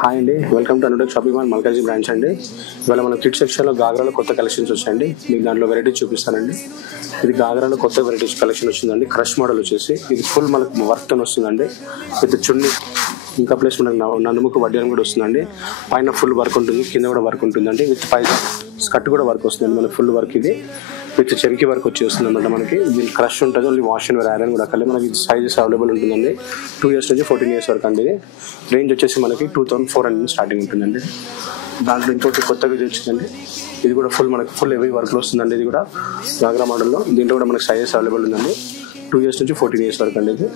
Hi అండి, welcome to Anutech shopping mall మల్కాజీ branch అండి. ఇవాళ మన కిడ్స్ సెక్షన్లో గాగ్రాలో కొత్త కలెక్షన్స్ వచ్చాయండి. మీకు దాంట్లో వెరైటీ చూపిస్తానండి. ఇది గాగ్రాలో కొత్త వెరైటీస్ కలెక్షన్ వచ్చిందండి. క్రష్ మోడల్ వచ్చేసి ఇది ఫుల్ మనకు వర్క్తో వస్తుందండి. విత్ చున్నీ ఇంకా ప్లస్ మనకు నడుముకు వడ్డీ కూడా వస్తుందండి. పైన ఫుల్ వర్క్ ఉంటుంది, కింద కూడా వర్క్ ఉంటుందండి. విత్ పైన స్కర్ట్ కూడా వర్క్ వస్తుందండి. మనకి ఫుల్ వర్క్ ఇది విత్ చెంకి వర్క్ వచ్చి వస్తుంది అనమాట. మనకి దీనికి క్రష్ ఉంటుంది, only wash and wear iron కూడా అక్కడ మనకి సైజెస్ అవైలబుల్ ఉంటుందండి. 2 years నుంచి 14 years వరకు అండి. ఇది రేంజ్ వచ్చేసి మనకి 2400 స్టార్టింగ్ ఉంటుందండి. దాంట్లో ఇంకోటి కొత్తగా ఇది వచ్చిందండి. ఇది కూడా ఫుల్ హెవీ వర్క్లో వస్తుందండి. ఇది కూడా గాగ్రా మోడల్లో. దీంట్లో కూడా మనకి సైజెస్ అవైలబుల్ ఉందండి. 2 years నుంచి 14 years వరకు అండి. ఇది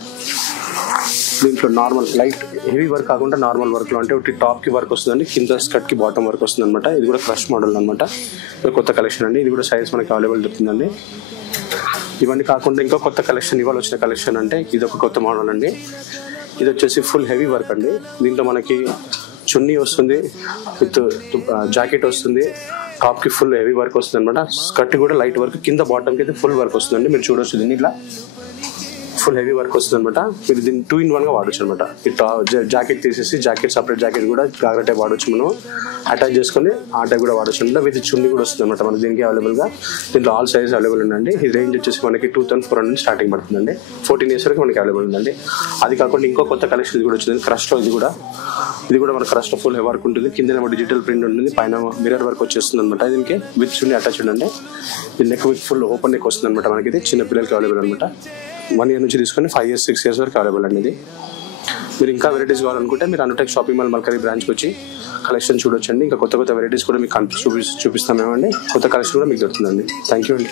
దీంట్లో నార్మల్ లైట్ హెవీ వర్క్ కాకుండా నార్మల్ వర్క్లో అంటే ఒకటి టాప్కి వర్క్ వస్తుందండి, కింద స్కర్ట్కి బాటమ్ వర్క్ వస్తుంది అనమాట. ఇది కూడా క్రష్ మోడల్ అనమాట. ఇది కొత్త కలెక్షన్ అండి. ఇది కూడా సైజ్ మనకి అవైలబుల్ దొరుకుతుందండి. ఇవన్నీ కాకుండా ఇంకా కొత్త కలెక్షన్ ఇవాళ వచ్చిన కలెక్షన్ అంటే ఇది ఒక కొత్త మోడల్ అండి. ఇది వచ్చేసి ఫుల్ హెవీ వర్క్ అండి. దీంట్లో మనకి చున్నీ వస్తుంది, విత్ జాకెట్ వస్తుంది, టాప్కి ఫుల్ హెవీ వర్క్ వస్తుంది అనమాట. స్కర్ట్ కూడా లైట్ వర్క్, కింద బాటమ్కి అయితే ఫుల్ వర్క్ వస్తుందండి. మీరు చూడొచ్చు దీన్ని ఇట్లా ఫుల్ హెవీ వర్క్ వస్తుంది అనమాట. మీరు దీన్ని 2-in-1 గా వాడచ్చు అనమాట. జాకెట్ తీసేసి సపరేట్ జాకెట్ కూడా గాగ్రా టైప్ వాడచ్చు, మనం అటాచ్ చేసుకుని ఆ టైప్ కూడా వాడచ్చు అనమాట. విత్ చున్నీ కూడా వస్తుంది అనమాట మనకి దీనికి అవైలబుల్ గా. దీంట్లో ఆల్ సైజ్ అవైలబుల్ ఉందండి. ఈ రేంజ్ వచ్చేసి మనకి 2400 స్టార్టింగ్ పడుతుందండి. 14 years వరకు మనకి అవైలబుల్ ఉందండి. అది కాకుండా ఇంకో కొత్త కలెక్షన్ కూడా వచ్చింది క్రష్ లో. ఇది కూడా మన క్రష్ లో ఫుల్ వర్క్ ఉంటుంది, కింద డిజిటల్ ప్రింట్ ఉంటుంది, పైన మిర్రర్ వర్క్ వచ్చేస్తుంది అనమాట. దీనికి విత్ చున్నీ అటాచ్ ఉందండి. ఇది neck with full open neck వస్తుంది అనమాట. మనకి ఇది చిన్న పిల్లలకి అవైలబుల్ అనమాట. 1 year నుంచి తీసుకొని 5 years 6 years వరకు అవైలబుల్ అండి. ఇది మీరు ఇంకా వెరైటీస్ కావాలనుకుంటే మీరు అనుటెక్ షాపింగ్ మాల్ మల్కాజీ బ్రాంచ్కి వచ్చి కలెక్షన్ చూడొచ్చండి. ఇంకా కొత్త వెరైటీస్ కూడా మీకు చూపిస్తామేమండి. కొత్త కలెక్షన్ కూడా మీకు దొరుకుతుందండి. థ్యాంక్ యూ అండి.